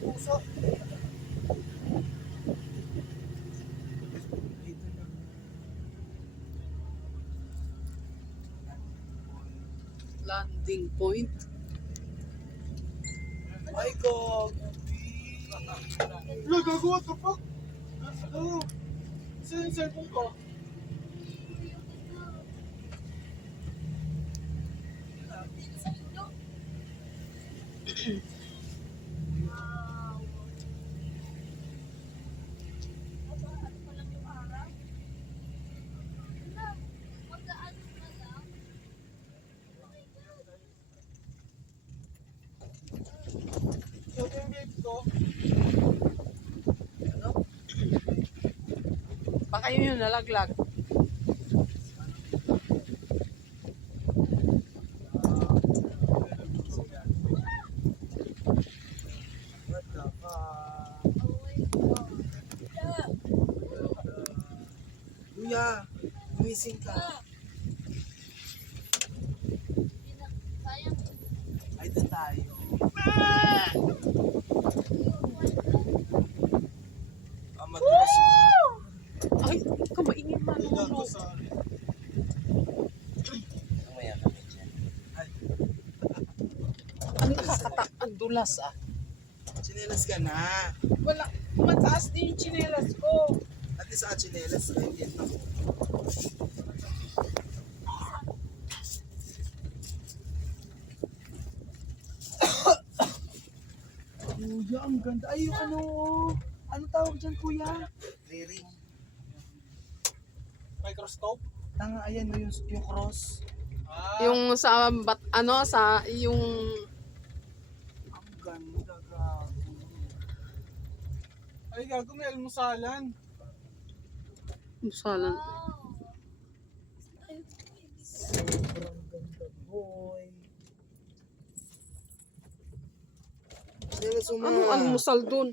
Puso. Landing point. Ay, ko. Lo, gagawa ka pa. Ano? Saan yung cellphone ko? Ito yung babe ko. Ano? Baka yun yung nalaglag. What the fuck? Kuya, gumising ka. Ay, doon tayo. Madulas yun. Ay, kamaingin man. Ay, gago, sorry. Mamaya kami dyan. Ay, Ano nakakatak? Ang dulas ah. chinelas ka na. Wala. Mataas din yung chinelas ko. At least sa chinelas, ganyan ako. Kuya, ang ganda. Ay, yung ano, ano tawag dyan, kuya? Clearing. Microscope? Tanga, ayan no, yung cross. Yung sa sa yung Ang ganda, gago. Ay, gago, may almusalan. musalan. Sobrang ganda, boy. Chinelas mo Anong na. almusal dun?